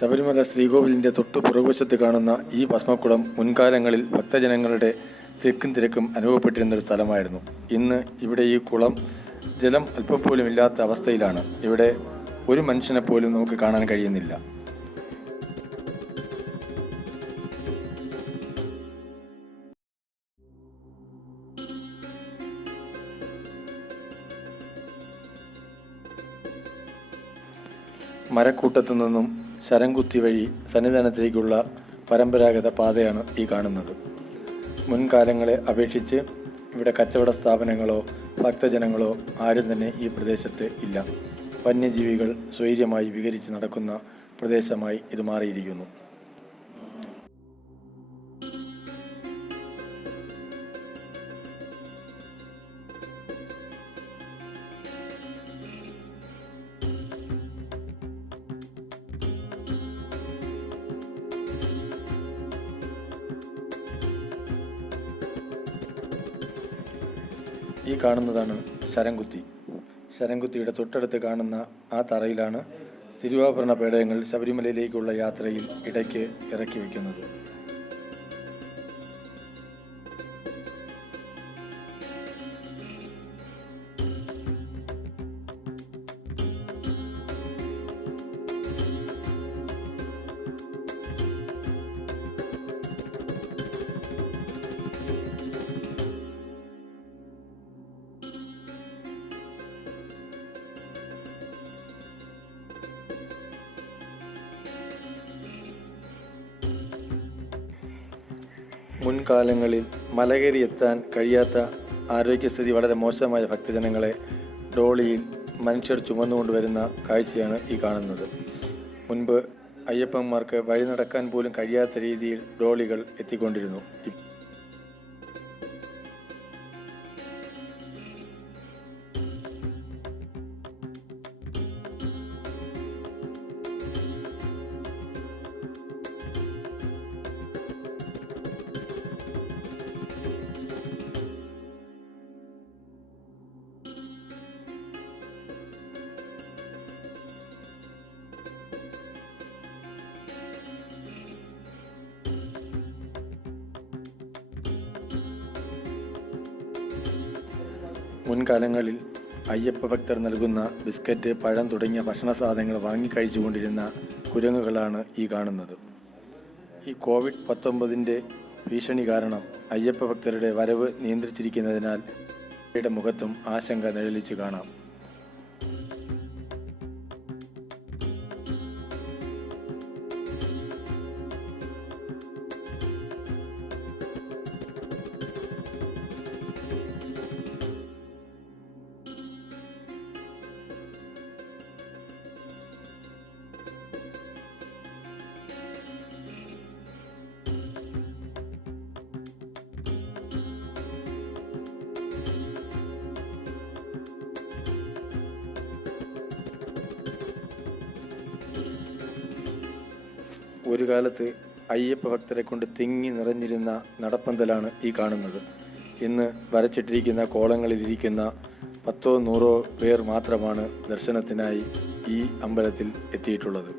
ശബരിമല ശ്രീകോവിലിൻ്റെ തൊട്ടു പുറകുവശത്ത് കാണുന്ന ഈ ഭസ്മക്കുളം മുൻകാലങ്ങളിൽ ഭക്തജനങ്ങളുടെ തിക്കും തിരക്കും അനുഭവപ്പെട്ടിരുന്നൊരു സ്ഥലമായിരുന്നു. ഇന്ന് ഇവിടെ ഈ കുളം ജലം അല്പം പോലും ഇല്ലാത്ത അവസ്ഥയിലാണ്. ഇവിടെ ഒരു മനുഷ്യനെ പോലും നമുക്ക് കാണാൻ കഴിയുന്നില്ല. മരക്കൂട്ടത്തു നിന്നും ശരംകുത്തി വഴി സന്നിധാനത്തേക്കുള്ള പരമ്പരാഗത പാതയാണ് ഈ കാണുന്നത്. മുൻകാലങ്ങളെ അപേക്ഷിച്ച് ഇവിടെ കച്ചവട സ്ഥാപനങ്ങളോ ഭക്തജനങ്ങളോ ആരും തന്നെ ഈ പ്രദേശത്ത് ഇല്ല. വന്യജീവികൾ സ്വൈര്യമായി വിഹരിച്ച് നടക്കുന്ന പ്രദേശമായി ഇത് മാറിയിരിക്കുന്നു. ഈ കാണുന്നതാണ് ശരംകുത്തി. ശരംകുത്തിയുടെ തൊട്ടടുത്ത് കാണുന്ന ആ തറയിലാണ് തിരുവാഭരണ പേടകങ്ങൾ ശബരിമലയിലേക്കുള്ള യാത്രയിൽ ഇടയ്ക്ക് ഇറക്കി വയ്ക്കുന്നത്. മുൻകാലങ്ങളിൽ മലകയറി എത്താൻ കഴിയാത്ത ആരോഗ്യസ്ഥിതി വളരെ മോശമായ ഭക്തജനങ്ങളെ ഡോളിയിൽ മനുഷ്യർ ചുമന്നുകൊണ്ടുവരുന്ന കാഴ്ചയാണ് ഈ കാണുന്നത്. മുൻപ് അയ്യപ്പന്മാർക്ക് വഴി നടക്കാൻ പോലും കഴിയാത്ത രീതിയിൽ ഡോളികൾ എത്തിക്കൊണ്ടിരുന്നു. മുൻകാലങ്ങളിൽ അയ്യപ്പ ഭക്തർ നൽകുന്ന ബിസ്ക്കറ്റ്, പഴം തുടങ്ങിയ ഭക്ഷണ സാധനങ്ങൾ വാങ്ങിക്കഴിച്ചുകൊണ്ടിരുന്ന കുരങ്ങുകളാണ് ഈ കാണുന്നത്. ഈ COVID-19 ഭീഷണി കാരണം അയ്യപ്പ ഭക്തരുടെ വരവ് നിയന്ത്രിച്ചിരിക്കുന്നതിനാൽ അവരുടെ മുഖത്തും ആശങ്ക നിഴലിച്ചു കാണാം. ഒരു കാലത്ത് അയ്യപ്പ ഭക്തരെ കൊണ്ട് തിങ്ങി നിറഞ്ഞിരുന്ന നടപ്പന്തലാണ് ഈ കാണുന്നത്. ഇന്ന് വരച്ചിട്ടിരിക്കുന്ന കോളങ്ങളിലിരിക്കുന്ന 10-100 പേർ മാത്രമാണ് ദർശനത്തിനായി ഈ അമ്പലത്തിൽ എത്തിയിട്ടുള്ളത്.